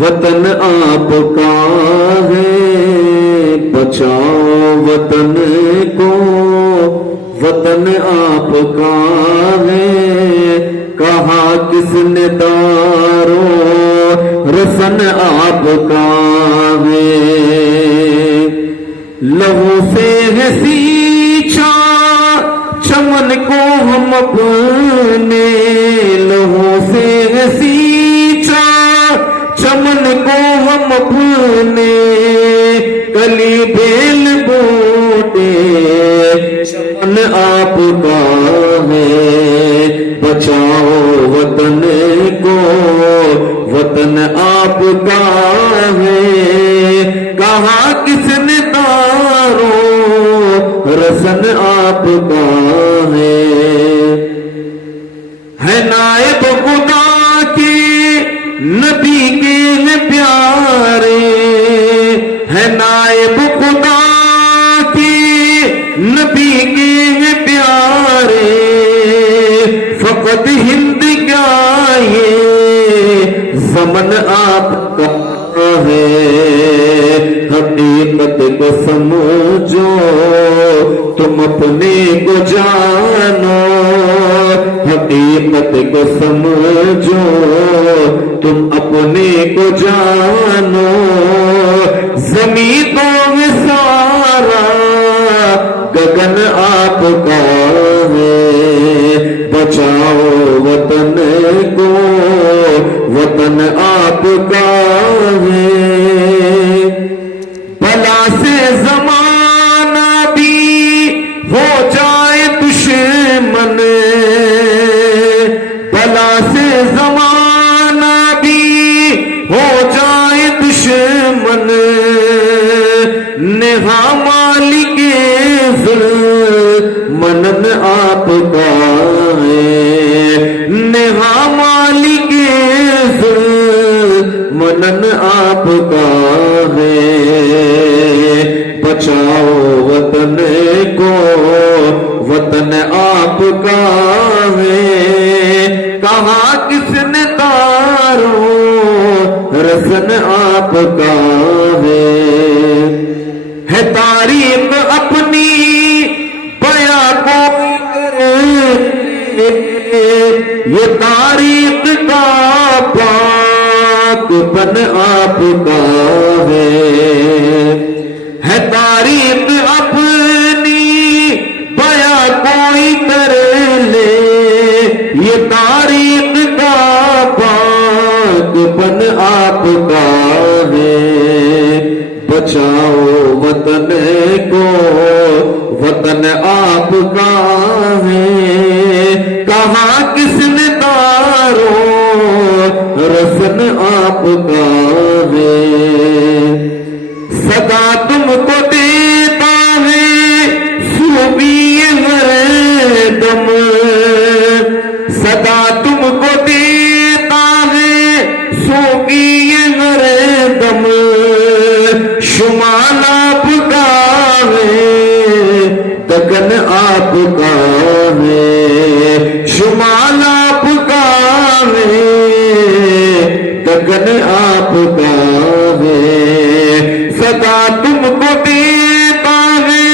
وطن آپ کا ہے، بچاؤ وطن کو، وطن آپ کا ہے، کہا کس نے دارو رسن آپ کا ہے، لہو سے ہے سینچا چمن کو ہم اپنے، لہو سے ہے سینچا چمن کو ہم اپنے، کلی بیل بوٹے چمن آپ کا ہے، بچاؤ وطن کو، وطن آپ کا ہے، کہا کس نے دارو رسن آپ کا ہے نائب خدا کے نبی کے ہیں پیارے، ہے نائب خدا کے نبی کے ہیں پیارے، فقط ہند کا یہ زمن آپ کا ہے، حقیقت کو سمجھو تم اپنے کو جانو، حقیقت کو سمجھو تم اپنے کو جانو، زمین تو سارا گگن آپ کا ہے، بچاؤ وطن کو، وطن آپ کا ہے، بلا سے زمانہ بھی ہو جائے دشمن، بلا سے زمانہ بھی ہو جائے دشمن، نہا مالک ظلمن آپ کا ہے، نہا مالک ظلمن آپ کا ہے، بچاؤ وطن کو، وطن آپ کا ہے، کہا کس نے دارو رسن آپ کا ہے تاریخ اپنی بیاں کو یہ تاریخ کا پاک بن آپ کا ہے تاریخ اپنی بیاں کوئی کر لے، یہ تاریخ کا پاک بن آپ کا ہے، بچاؤ وطن کو، وطن آپ کا ہے، کہا کس نے دارو رسن آپ کا ہے، صدا تم کو دیتا ہے صوفی ہر دم، صدا تم کو دیتا ہے صوفی ہر دم، شمال آپ کا ہے، دکن آپ کا ہے، شمال آپ کا ہے، دکن آپ کا ہے، صدا تم کو دیتا ہے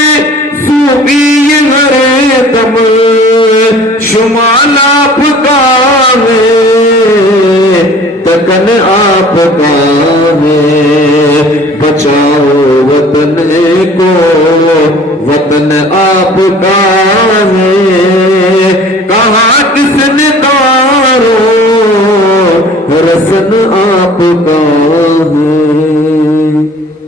صوفی ہر دم، شمال آپ کا ہے، دکن آپ کا ہے، بچاؤ وطن کو، وطن آپ کا ہے، کہا کس نے دارو رسن آپ کا ہے۔